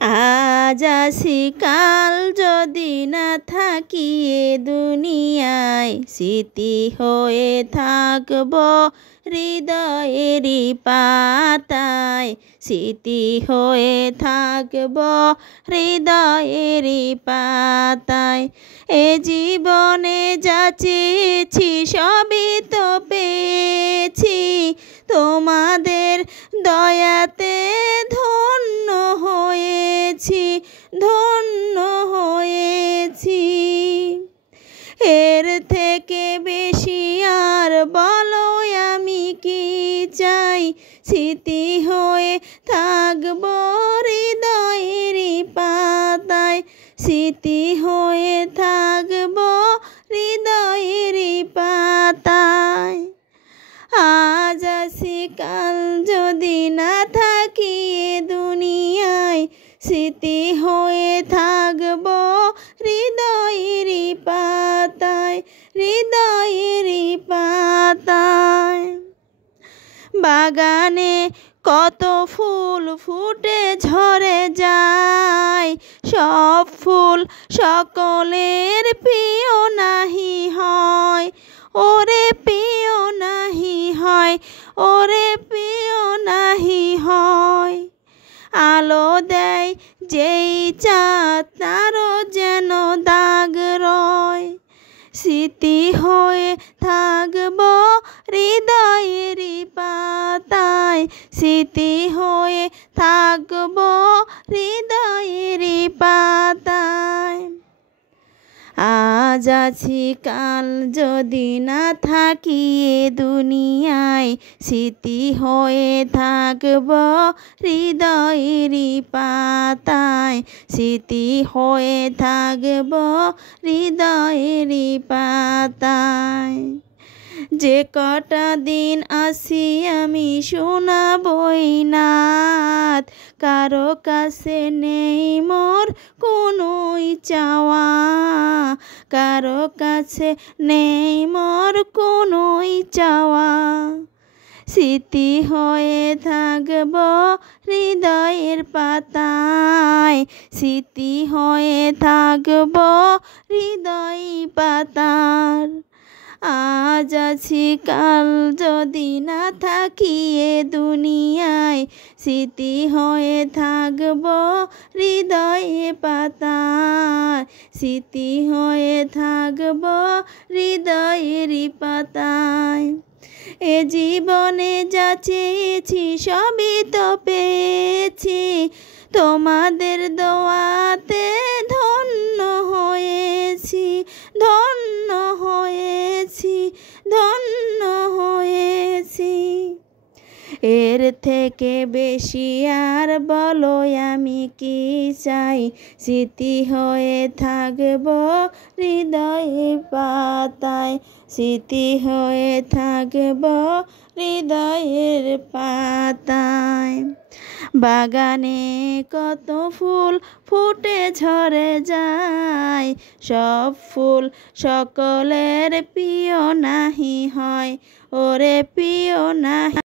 আজ আসি কাল যদি না থাকি এ দুনিয়ায়, স্মৃতি হয়ে থাকব হৃদয়েরই পাতায়। স্মৃতি হয়ে থাকব হৃদয়েরই পাতায়। এ জীবনে যা চেয়েছি সবই তো পেয়েছি, তোমাদের দয়াতে ধন্য হয়েছি, ধন্য হয়েছি। এর থেকে বেশি আর বলো আমি কি চাই, স্মৃতি হয়ে থাকব হৃদয়েরই পাতায়। স্মৃতি হয়ে থাকব হৃদয়েরই পাতায়। আজ আসি কাল যদি না থাকি এ দুনিয়ায়, স্মৃতি হয়ে থাকব হৃদয়েরই পাতায়, হৃদয়েরই পাতায়। বাগানে কত ফুল ফুটে ঝরে যায়, সব ফুল সকলের প্রিয় নাহি হয়। ওরে প্রিয় নাহি হয়, ওরে প্রিয় নাহি হয়। আলো দেয় যেই চাঁদ তারও যেন দাগ রয়। স্মৃতি হয়ে থাকব হৃদয়েরই পাতায়। স্মৃতি হয়ে থাকব হৃদয়েরই পাতায়। আজ আছি কাল যদি না থাকি এ দুনিয়ায়, স্মৃতি হয়ে থাকব হৃদয়েরই পাতায়। স্মৃতি হয়ে থাকব হৃদয়েরই পাতায়। যে কটা দিন আসি আমি শোনাবই নাত, কারো কাছে নেই মোর কোনোই চাওয়া। কারো কাছে নেই মোর কোনোই চাওয়া। স্মৃতি হয়ে থাকব হৃদয়ের পাতায়। স্মৃতি হয়ে থাকব হৃদয় পাতার। আজ আছি কাল যদি না থাকি এ দুনিয়ায়, স্মৃতি হয়ে থাকব হৃদয়ে পাতায়। স্মৃতি হয়ে থাকব হৃদয়েরই পাতায়। এ জীবনে যা চেয়েছি সবই তো পেয়েছি, তোমাদের দোয়াতে ধন্য হয়েছি, ধন্য হয়েছি, ধন্য হয়েছি। এর থেকে বেশি আর বলো আমি কি চাই, স্মৃতি হয়ে থাকব হৃদয়ের পাতায়। স্মৃতি হয়ে থাকব হৃদয়ের পাতায়। বাগানে কত ফুল ফুটে ঝরে যায়, সব ফুল সকলের প্রিয় নাহি হয়। ওরে প্রিয় নাহি